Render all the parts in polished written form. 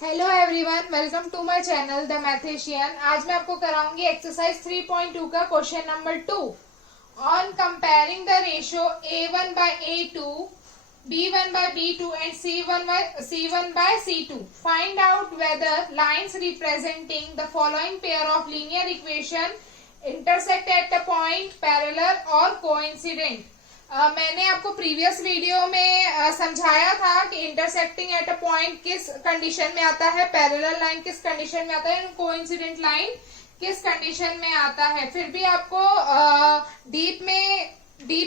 Hello everyone, welcome to my channel the Mathesian. आज मैं आपको कराऊंगी एक्सरसाइज 3.2 का question number 2 on comparing the ratio A1 by A2, B1 by B2 and C1 by C2. Find out whether lines representing the following pair of linear equation intersect at a point parallel or coincident. मैंने आपको previous video में समझाया था कि intersecting at a point किस condition में आता है, पैरेलल लाइन किस कंडीशन में आता है, कोइंसिडेंट लाइन किस कंडीशन में आता है। फिर भी आपको डीप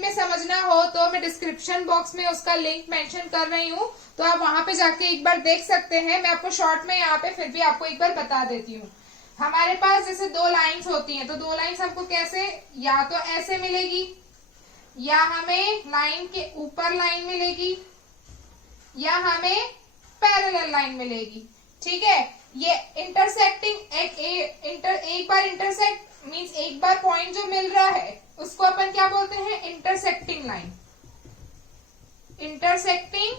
में समझना हो तो मैं डिस्क्रिप्शन बॉक्स में उसका लिंक मेंशन कर रही हूँ, तो आप वहां पे जाके एक बार देख सकते हैं। मैं आपको शॉर्ट में यहाँ पे फिर भी आपको एक बार बता देती हूँ। हमारे पास जैसे दो लाइन्स होती हैं, तो दो लाइन्स हमको कैसे, या तो ऐसे मिलेगी या हमें लाइन के ऊपर लाइन मिलेगी या हमें पैरेलल लाइन मिलेगी। ठीक है, ये इंटरसेक्टिंग एक बार इंटरसेक्ट मींस एक बार पॉइंट जो मिल रहा है उसको अपन क्या बोलते हैं, इंटरसेक्टिंग लाइन। इंटरसेक्टिंग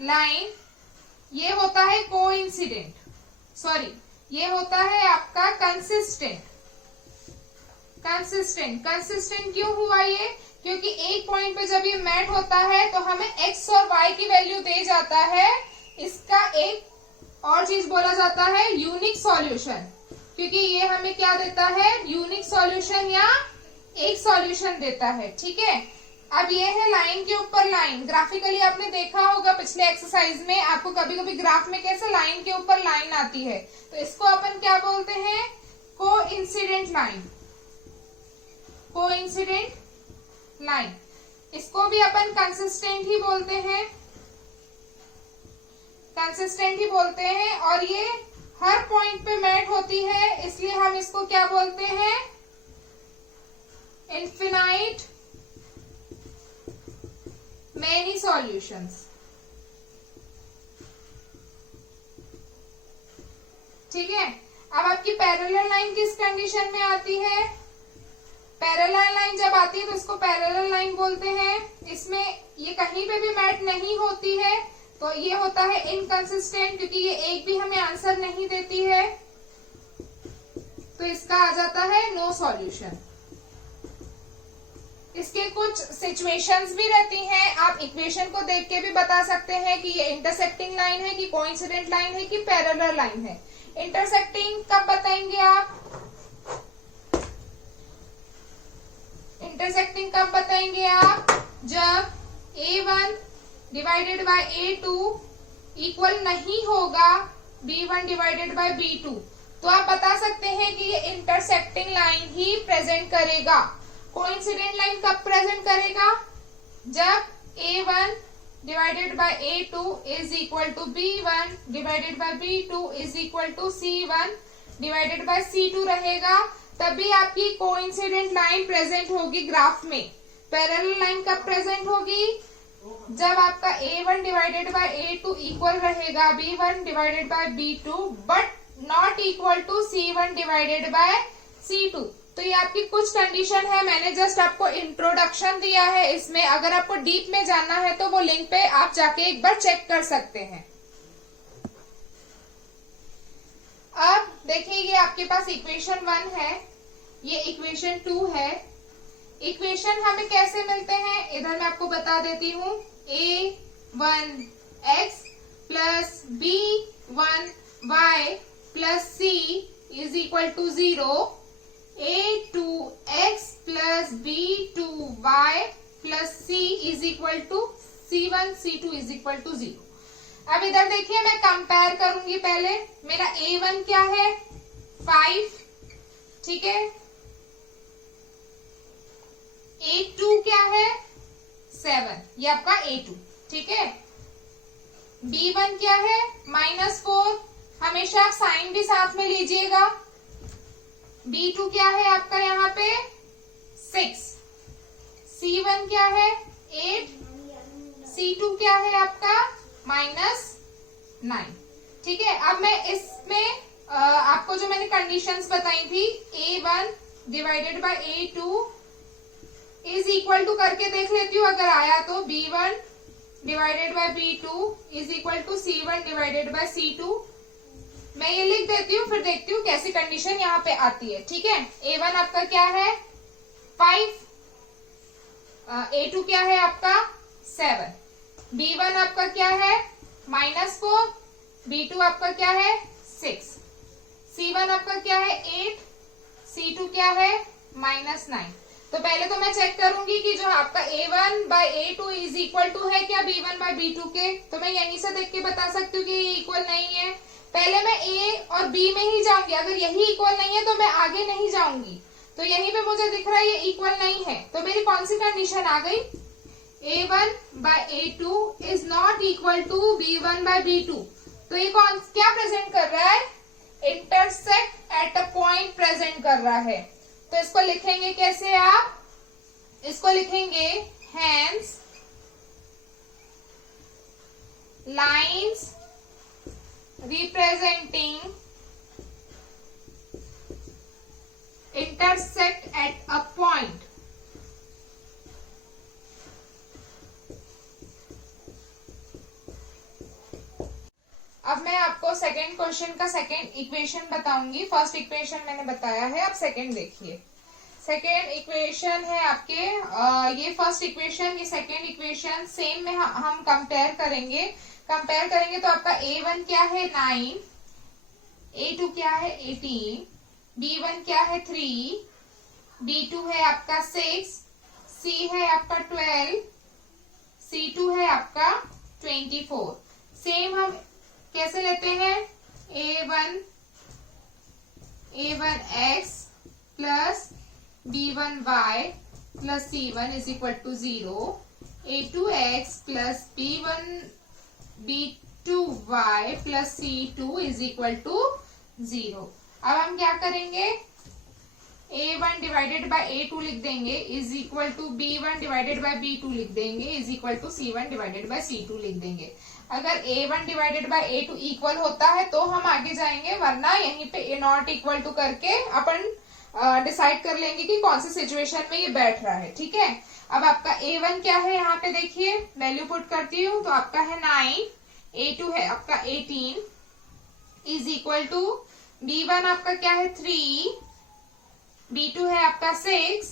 लाइन ये होता है कोइंसिडेंट, सॉरी ये होता है आपका कंसिस्टेंट। कंसिस्टेंट क्यों हुआ ये, क्योंकि एक पॉइंट पे जब ये मैट होता है तो हमें x और y की वैल्यू दे जाता है। इसका एक और चीज बोला जाता है यूनिक सॉल्यूशन, क्योंकि ये हमें क्या देता है, यूनिक सॉल्यूशन या एक सॉल्यूशन देता है। ठीक है, अब ये है लाइन के ऊपर लाइन। ग्राफिकली आपने देखा होगा पिछले एक्सरसाइज में, आपको कभी कभी ग्राफ में कैसे लाइन के ऊपर लाइन आती है, तो इसको अपन क्या बोलते हैं, कोइंसिडेंट लाइन। कोइंसिडेंट लाइन, इसको भी अपन कंसिस्टेंट ही बोलते हैं, और ये हर पॉइंट पे मैट होती है, इसलिए हम इसको क्या बोलते हैं, इनफिनाइट मेनी सॉल्यूशंस। ठीक है, अब आपकी पैरेलल लाइन किस कंडीशन में आती है, पैरेलल लाइन जब आती है तो इसको पैरेलल लाइन बोलते हैं। इसमें ये कहीं पे भी मैट नहीं होती है तो ये होता है इनकंसिस्टेंट, क्योंकि ये एक भी हमें आंसर नहीं देती है, तो इसका आ जाता है नो सॉल्यूशन। इसके कुछ सिचुएशंस भी रहती हैं, आप इक्वेशन को देख के भी बता सकते हैं कि ये इंटरसेक्टिंग लाइन है कि कोइंसिडेंट लाइन है कि पैरेलल लाइन है। इंटरसेक्टिंग कब बताएंगे आप, इंटरसेक्टिंग कब बताएंगे आप, जब A1 divided by A2 equal नहीं होगा B1 डिवाइडेड बाय B2, तो आप बता सकते हैं कि ये इंटरसेक्टिंग लाइन ही प्रेजेंट करेगा। कोइंसिडेंट लाइन कब प्रेजेंट करेगा, जब A1 divided by A2 is equal to B1 divided by B2 is equal to C1 divided by C2 रहेगा, तभी आपकी कोइंसिडेंट लाइन प्रेजेंट होगी ग्राफ में। पैरेलल लाइन कब प्रेजेंट होगी, जब आपका A1 divided by A2 equal रहेगा B1 divided by B2 but not equal to C1 divided by C2। तो ये आपकी कुछ कंडीशन है, मैंने जस्ट आपको इंट्रोडक्शन दिया है। इसमें अगर आपको डीप में जानना है तो वो लिंक पे आप जाके एक बार चेक कर सकते हैं। अब देखिए, ये आपके पास इक्वेशन 1 है, ये इक्वेशन 2 है। इक्वेशन हमें कैसे मिलते हैं, इधर मैं आपको बता देती हूँ। A1x plus B1y plus C is equal to 0, A2x plus B2y plus C is equal to C1 C2 is equal to 0। अब इधर देखिए, मैं कंपेयर करूंगी। पहले मेरा A1 क्या है, 5, ठीक है। A2 क्या है, 7, ये आपका A2, ठीक है। B1 क्या है, -4, हमेशा आप साइन भी साथ में लीजिएगा। B2 क्या है आपका यहाँ पे 6, C1 क्या है 8, C2 क्या है आपका -9। ठीक है, अब मैं इसमें आपको जो मैंने कंडीशंस बताई थी, A1 divided by A2 is equal to करके देख लेती हूँ, अगर आया तो B1 divided by B2 is equal to C1 divided by C2। मैं ये लिख देती हूँ, फिर देखती हूँ कैसी कंडीशन यहाँ पे आती है। ठीक है, A1 आपका क्या है 5, A2 क्या है आपका 7, B1 आपका क्या है -4, B2 आपका क्या है 6, C1 आपका क्या है 8, C2 क्या है -9। तो पहले तो मैं चेक करूंगी कि जो आपका A1 by A2 is equal to है क्या B1 बाय B2 के। तो मैं यहीं से देख के बता सकती हूँ कि ये इक्वल नहीं है। पहले मैं A और B में ही जाऊंगी, अगर यही इक्वल नहीं है तो मैं आगे नहीं जाऊंगी। तो यहीं पे मुझे दिख रहा है ये इक्वल नहीं है, तो मेरी कौन सी कंडीशन आ गई, A1 by A2 is not equal to B1 by B2। तो ये कौन क्या प्रेजेंट कर रहा है, intersect at a point present कर रहा है। तो इसको लिखेंगे कैसे आप, इसको लिखेंगे hence lines representing intersect at a point। अब मैं आपको सेकेंड क्वेश्चन का सेकेंड इक्वेशन बताऊंगी। फर्स्ट इक्वेशन मैंने बताया है, अब सेकेंड देखिए। सेकेंड इक्वेशन है आपके ये फर्स्ट इक्वेशन, ये सेकेंड इक्वेशन सेम में हम कंपेयर करेंगे। कंपेयर करेंगे तो आपका A1 क्या है 9, A2 क्या है 18, B1 क्या है 3, B2 है आपका 6, C है आपका 12, C2 है आपका 24। सेम हम कैसे लेते हैं, A1x plus B1y plus C1 is equal to 0, A2x plus B2y plus C2 is equal to 0। अब हम क्या करेंगे, A1 डिवाइडेड बाय A2 लिख देंगे is equal to B1 divided by B2 लिख देंगे is equal to C1 divided by C2 लिख देंगे। अगर A1 divided by A2 equal होता है तो हम आगे जाएंगे, वरना यहीं पे A नॉट इक्वल टू करके अपन डिसाइड कर लेंगे कि कौन सी सिचुएशन में ये बैठ रहा है। ठीक है, अब आपका A1 क्या है, यहाँ पे देखिए वैल्यू पुट करती हूँ, तो आपका है 9, A2 है आपका 18 इज इक्वल टू B1 आपका क्या है 3, B2 है आपका 6,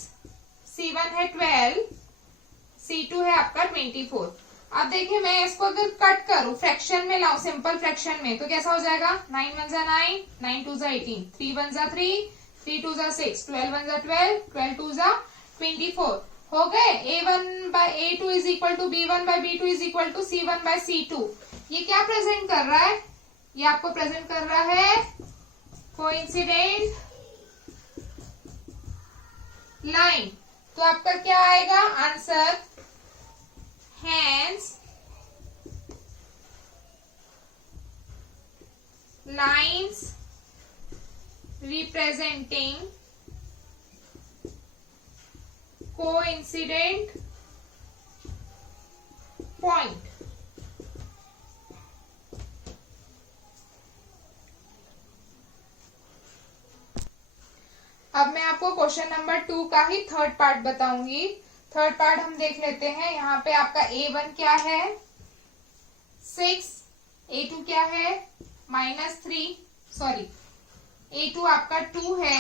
C1 है 12, C2 है आपका 24। अब देखिए मैं इसको अगर कट करूं, फ्रैक्शन में लाऊं, सिंपल फ्रैक्शन में, तो कैसा हो जाएगा, 9 1 जा 9, 9 2 जा 18, 3 1 जा 3, 3 2 जा 6, 12 1 जा 12, 12 2 जा 24 हो गए। A1 by A2 is equal to B1 by B2 is equal to C1 by C2। ये क्या प्रेजेंट कर रहा है, ये आपको प्रेजेंट कर रहा है कोइंसिडेंट लाइन। तो आपका क्या आएगा answer, hence lines representing coincident point। अब मैं आपको क्वेश्चन नंबर 2 का ही थर्ड पार्ट बताऊंगी। थर्ड पार्ट हम देख लेते हैं। यहाँ पे आपका A1 क्या है 6, A2 क्या है -3, सॉरी A2 आपका 2 है,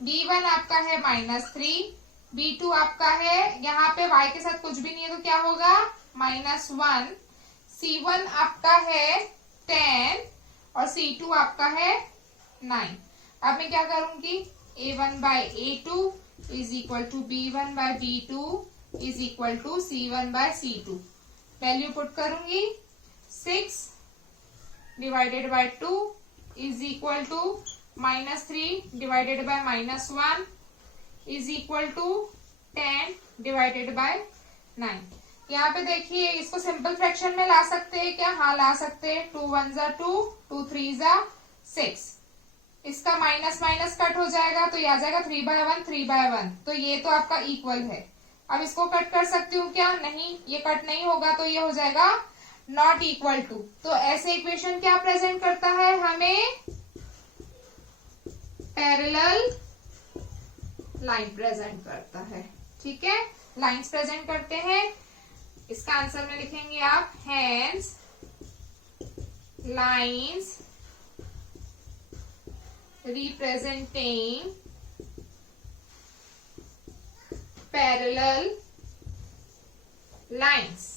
B1 आपका है -3, B2 आपका है, यहाँ पे y के साथ कुछ भी नहीं है तो क्या होगा -1, C1 आपका है 10 और C2 आपका है 9। अब मैं क्या करूंगी, A1 by A2 is equal to B1 by B2 is equal to C1 by C2। Value put करूंगी, 6 divided by 2 is equal to -3 divided by -1 is equal to 10 divided by 9। यहाँ पे देखिए इसको सिंपल फ्रैक्शन में ला सकते हैं क्या, हाँ ला सकते हैं। 2 1 जा 2, 2 3 जा 6, इसका माइनस माइनस कट हो जाएगा तो ये आ जाएगा 3 बाय 1 3 बाय 1। तो ये तो आपका इक्वल है। अब इसको कट कर सकती हूँ क्या, नहीं, ये कट नहीं होगा तो ये हो जाएगा नॉट इक्वल टू। तो ऐसे इक्वेशन क्या प्रेजेंट करता है, हमें पैरेलल लाइन प्रेजेंट करता है। ठीक है, लाइंस प्रेजेंट करते हैं इसका आंसर में लिखेंगे आप hands, lines representing parallel lines.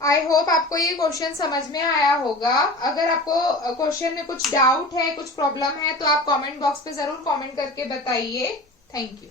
I hope आपको ये क्वेश्चन समझ में आया होगा। अगर आपको क्वेश्चन में कुछ डाउट है, कुछ प्रॉब्लम है, तो आप कमेंट बॉक्स पे जरूर कमेंट करके बताइए। Thank you.